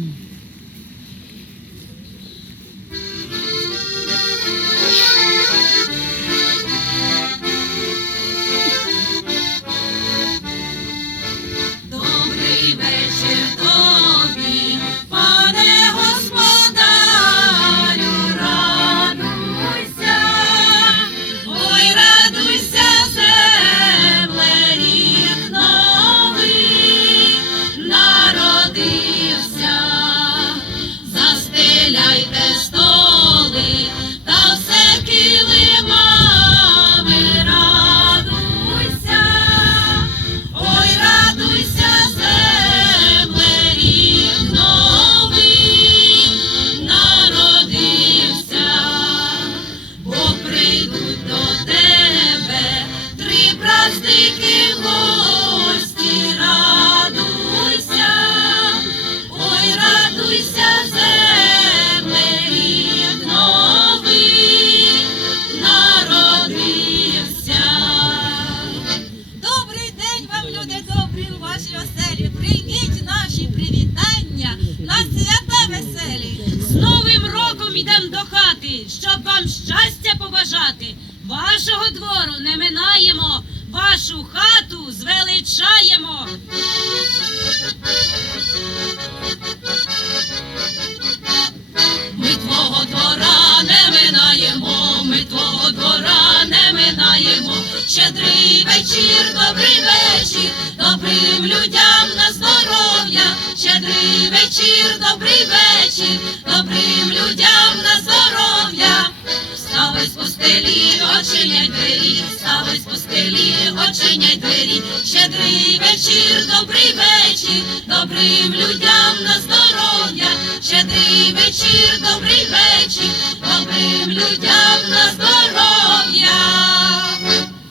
Добрий двору не минаємо, вашу хату звеличаємо. Ми твого двора не минаємо, ми твого двора не минаємо. Щедрий вечір, добрий вечір, добрим людям на здоров'я. Щедрий вечір, добрий вечір, добрим людям на здоров'я. Вставай з очиняй двері, вставай з очиняй двері. Щедрий вечір, добрий вечір, добрим людям